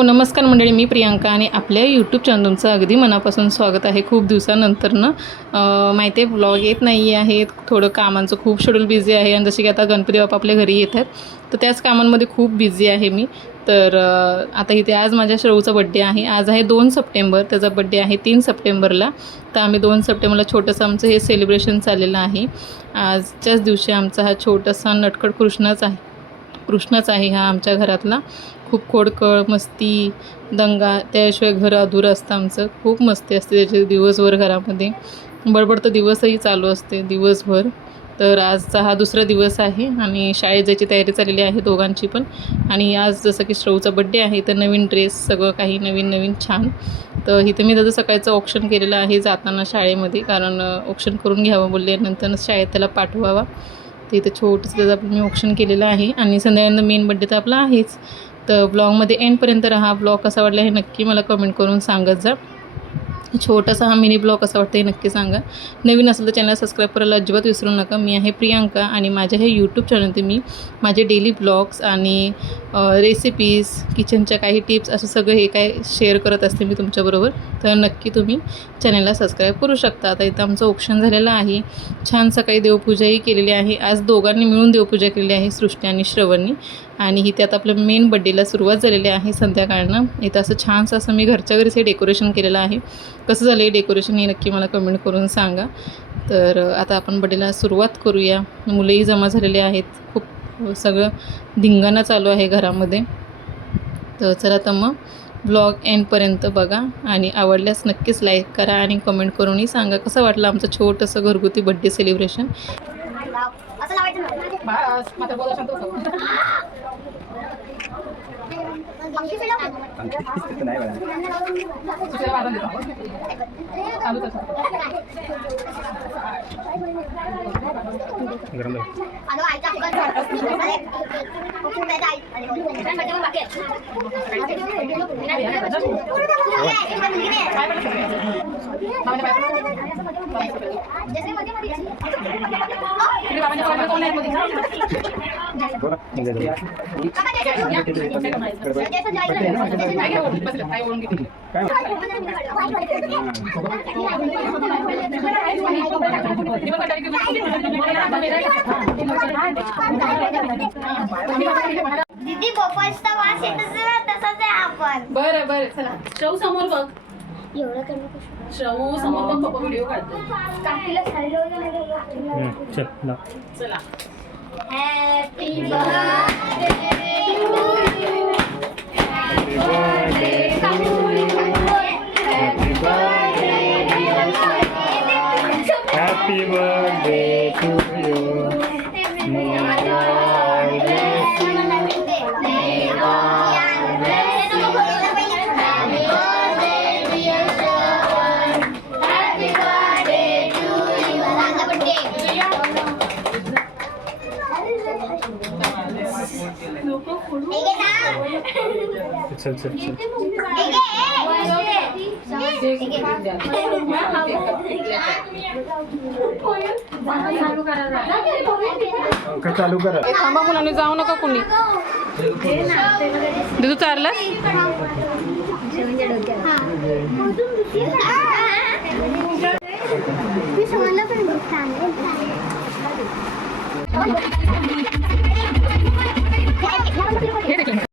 नमस्कार मंडळी, मी प्रियांका आणि आपल्या यूट्यूब चॅनल तुमचं अगदी मनापासून स्वागत आहे. खूप दिवसानंतर माहिती आहे ब्लॉग येत नाही आहे. थोडं कामांचं खूप शेड्यूल बिझी आहे आणि जसे की आता गणपती बाप्पा आपल्या घरी येत आहेत तर त्याच कामांमध्ये खूप बिझी आहे मी. तर आता इथे आज माझ्या श्रवूचा बड्डे आहे. आज आहे 2 सप्टेंबर, त्याचा बड्डे आहे 3 सप्टेंबरला. तर आम्ही 2 सप्टेंबरला छोटंसं आमचं हे सेलिब्रेशन चाललेलं आहे. आजच्याच दिवशी आमचा हा छोटासा नटखट कृष्णच आहे हा आमच्या घरातला. खूप खोडकळ मस्ती दंगा, त्याशिवाय घर अधुरं असतं आमचं. खूप मस्ती असते त्याचे दिवसभर घरामध्ये. बडबड तर दिवसही चालू असते दिवसभर. तर आजचा हा दुसरा दिवस आहे आणि शाळेत जायची तयारी चाललेली आहे दोघांची पण. आणि आज जसं की श्रवूचा बड्डे आहे तर नवीन ड्रेस सगळं काही नवीन छान. तर इथे मी त्याचं सकाळचं ऑप्शन केलेलं आहे जाताना शाळेमध्ये, कारण ऑप्शन करून घ्यावं बोलले, नंतरच शाळेत त्याला पाठवावा. तर इथं छोटंसं त्याचं मी ऑप्शन केलेलं आहे आणि संध्याकाळी मेन बड्डे तर आपला आहेच. तर ब्लॉगमध्ये एंडपर्यंत राहा. ब्लॉग कसा वाटला हे नक्की मला कमेंट करून सांगत जा. छोटासा हा मिनी ब्लॉग कसा वाटतं हे नक्की सांगा. नवीन असेल तर चॅनल सबस्क्राईब करायला अजिबात विसरू नका. मी आहे प्रियांका आणि माझ्या हे यूट्यूब चॅनलमध्ये मी माझे डेली ब्लॉग्स आणि रेसिपीज, किचनच्या काही टिप्स असं सगळं हे काय शेअर करत असते मी तुमच्याबरोबर. तर नक्की तुम्ही चॅनलला सबस्क्राईब करू शकता. आता इथं आमचं ऑप्शन झालेलं आहे. छान सकाळी देवपूजाही केलेली आहे. आज दोघांनी मिळून देवपूजा केलेली आहे, सृष्टी आणि श्रवणनी. आणि इथे आता आपलं मेन बड्डेला सुरुवात झालेली आहे संध्याकाळनं. इथं असं छानसं असं मी घरच्या घरीच हे डेकोरेशन केलेलं आहे. कसं झालं हे डेकोरेशन हे नक्की मला कमेंट करून सांगा. तर आता आपण बड्डेला सुरुवात करूया. मुलंही जमा झालेले आहेत. खूप सगळं धिंगाणा चालू आहे घरामध्ये. तर चला तर मग ब्लॉग एंडपर्यंत बघा आणि आवडल्यास नक्कीच लाईक करा आणि कमेंट करूनही सांगा कसं वाटलं आमचं छोटंसं घरगुती बड्डे सेलिब्रेशन. दीदी पोपटचा वास येत असेल ना तसाच आहे आपण. बरं चला श्रवू समोर बघ. एवढं कमी कसं श्रवू समोर बघ, पप्पा व्हिडिओ काढतो. काकीला खायला चला. Happy birthday to you. Happy birthday to you. Happy birthday dear Shravan. Happy birthday to you. May God bless you. May God bless you. Happy birthday dear Shravan. Happy birthday to you. माझा birthday. चल चल चल. चालू करा. थांबा मुलांनी, जाऊ नका कुणी. दिदू चारला पण